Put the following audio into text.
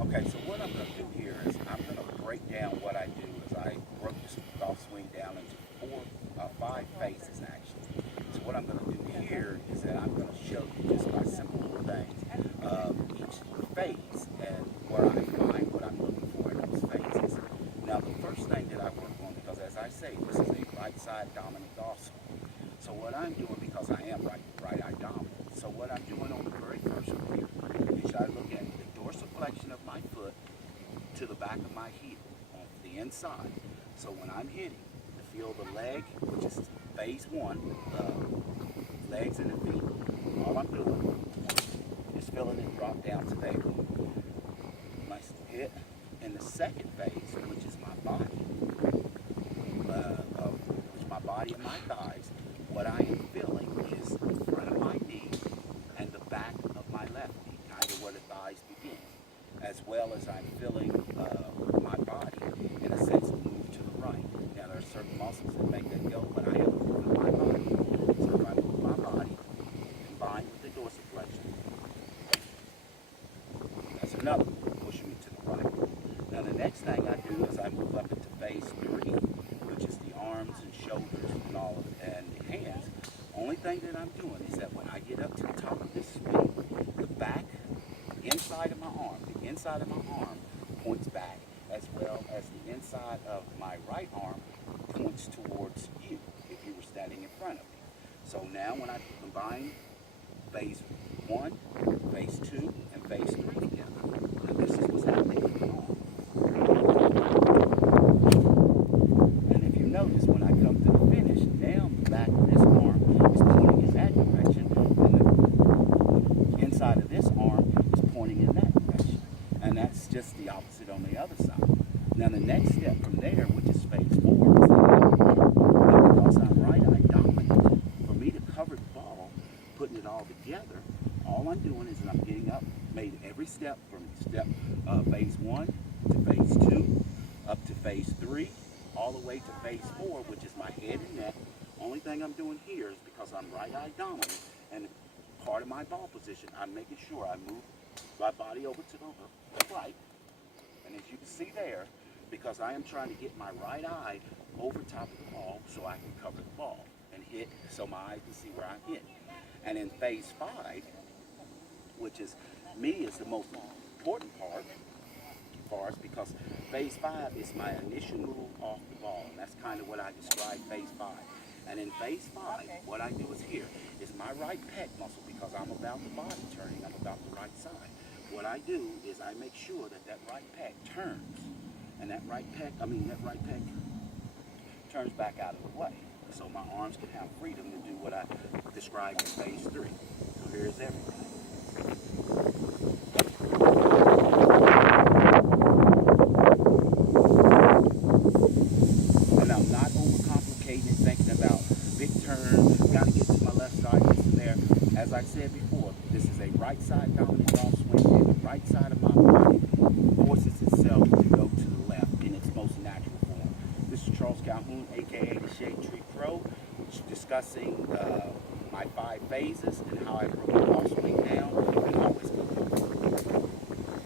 Okay, so what I'm going to do here is I'm going to break down what I do is I broke this golf swing down into five phases actually. So what I'm going to do here is that I'm going to show you just by simple things each phase and where I find what I'm looking for in those phases. Now the first thing that I work on, because as I say, this is a right side dominant golf swing. So what I'm doing, because I am right eye dominant, so what I'm doing on the very first one here is I look at the dorsal flexion of my foot to the back of my heel on the inside. So when I'm hitting, to feel the leg, which is phase one, legs and the feet, all I'm doing is feeling it drop down to there. My hit in the second phase, which is my body, and my thighs, what I am feeling is the front of my knee and the back of my left knee, kind of where the thighs begin, as well as I'm feeling my body, in a sense, move to the right. Now, there are certain muscles that make that go, but I am moving my body. So if I move my body, combined with the dorsiflexion, that's another one, pushing me to the right. Now, the next thing I do is I move up into phase three, which is the arms and shoulders and all of it, and the hands. Only thing that I'm doing is that when I get up to the top of this swing, the back, the inside of my arm points back, as well as the inside of my right arm points towards you if you were standing in front of me. So now when I combine phase one, phase two, and phase three together, now this is what's happening with the arm. And if you notice, when I come to the finish, now the back of this arm is pointing in that direction, and the inside of this arm is pointing in that direction. And that's just the opposite on the other side. Now the next step from there, which is phase four, is that because I'm right eye dominant, for me to cover the ball, putting it all together, all I'm doing is I'm getting up, made every step from phase one to phase two, up to phase three, all the way to phase four, which is my head and neck. Only thing I'm doing here is because I'm right eye dominant and part of my ball position, I'm making sure I move my body over to the right. And as you can see there, because I am trying to get my right eye over top of the ball so I can cover the ball and hit so my eyes can see where I'm hitting. And in phase five, which is the most important part for us, because phase five is my initial move off the ball, and that's kind of what I describe phase five. And in phase five, what I do is here is my right pec muscle, because I'm about the body turning, I'm about the right side. What I do is I make sure that that right pec turns, and that right pec turns back out of the way, so my arms can have freedom to do what I described in phase three. So here's everything. And I'm not overcomplicating it, thinking about big turn, got to get to my left side, this and there. As I said before, this is a right side dominant golf swing, and the right side of my body forces itself to go to the left in its most natural form. This is Charles Calhoun, aka the Shadetree Pro, discussing my 5 phases and how I broke the golf swing down and always go.